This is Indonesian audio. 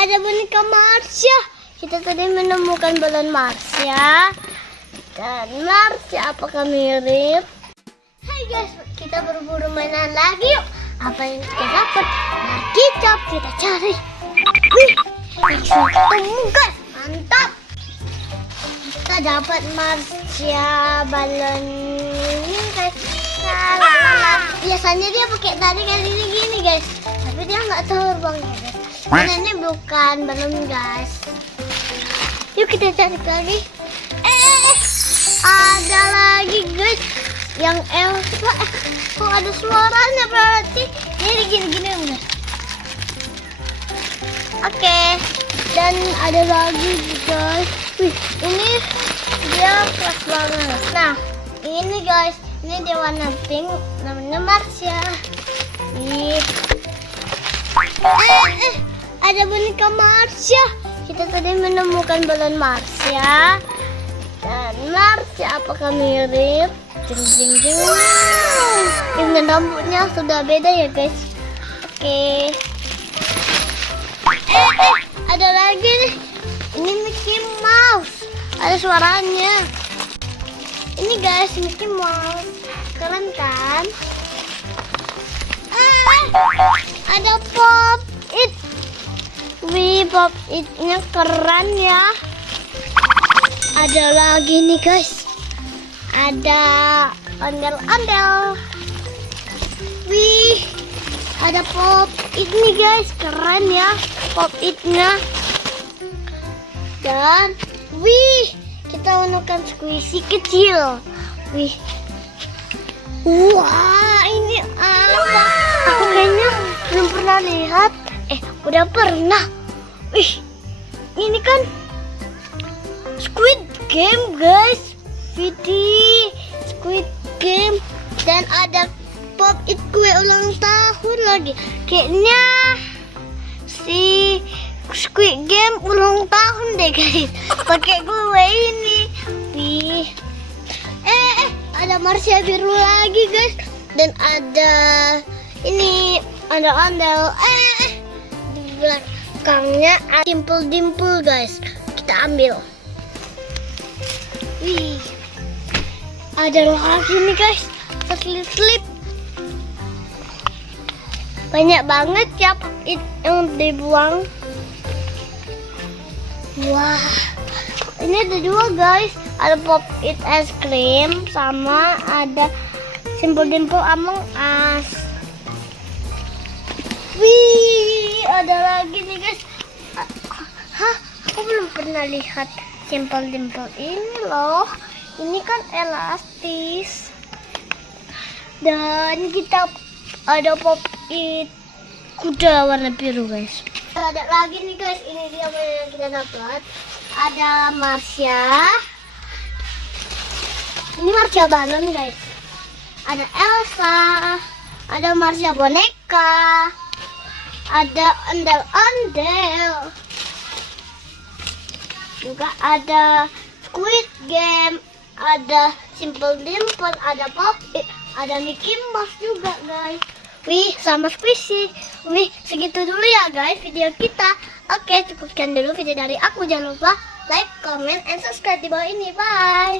ada boneka Marsha. Kita tadi menemukan balon Marsha. Dan Marsha apakah mirip? Hai guys, kita berburu mainan lagi yuk. Apa yang kita dapat? Mari kita cari. Wih, langsung ketemu guys. Mantap. Kita dapat Marsha balon ini guys. Biasanya dia pakai tali kayak gini guys. Tapi dia nggak terbang ya guys. Karena ini bukan balon guys. Yuk kita cari lagi. Ada lagi guys. Yang Elsa. Kok ada suaranya berarti? Ini gini-gini guys. Oke. Dan ada lagi guys. Wih, ini dia kelas banget. Nah, ini guys. Ini dia warna pink. Namanya Marsha. Nih. Ada boneka Marsha. Kita tadi menemukan balon Marsha. Dan Marsha apakah mirip? Jeng. Dengan rambutnya sudah beda ya guys. Oke. Ada lagi nih. Ini Mickey Mouse. Ada suaranya. Ini guys Mickey Mouse. Keren kan? Ada Pop It. Wih, Pop It-nya keren ya. Ada lagi nih guys. Ada ondel-ondel. Wih, ada Pop It nih guys. Keren ya Pop It-nya. Dan wih, kita menemukan squishy kecil. Wih. Wah, ini apa? Aku kayaknya belum pernah lihat. Udah pernah. Wih, ini kan Squid Game guys. Video Squid Game. Dan ada Pop It kue ulang tahun lagi. Kayaknya si Squid Game ulang tahun deh guys. Pakai kue ini. Wih. Ada Marsha biru lagi guys. Dan ada ini ada ondel. Di belakangnya ada dimple guys. Kita ambil. Wih. Ada lagi nih guys. Slip. Banyak banget ya yang dibuang. Wah. Ini ada dua guys. Ada Pop It es krim sama ada dimple Among Us. Wih, ada lagi nih guys. Hah, aku belum pernah lihat dimple ini loh. Ini kan elastis. Dan kita ada Pop It kuda warna biru guys. Ada lagi nih guys. Ini dia yang kita dapat. Ada Marsha. Ini Marsha balon guys. Ada Elsa. Ada Marsha boneka. Ada ondel-ondel. Juga ada Squid Game. Ada dimple, ada Pop It, ada Mickey Mouse juga guys. Wih, sama squishy. Wih, segitu dulu ya guys video kita. Oke, cukupkan dulu video dari aku. Jangan lupa like, comment, and subscribe di bawah ini. Bye.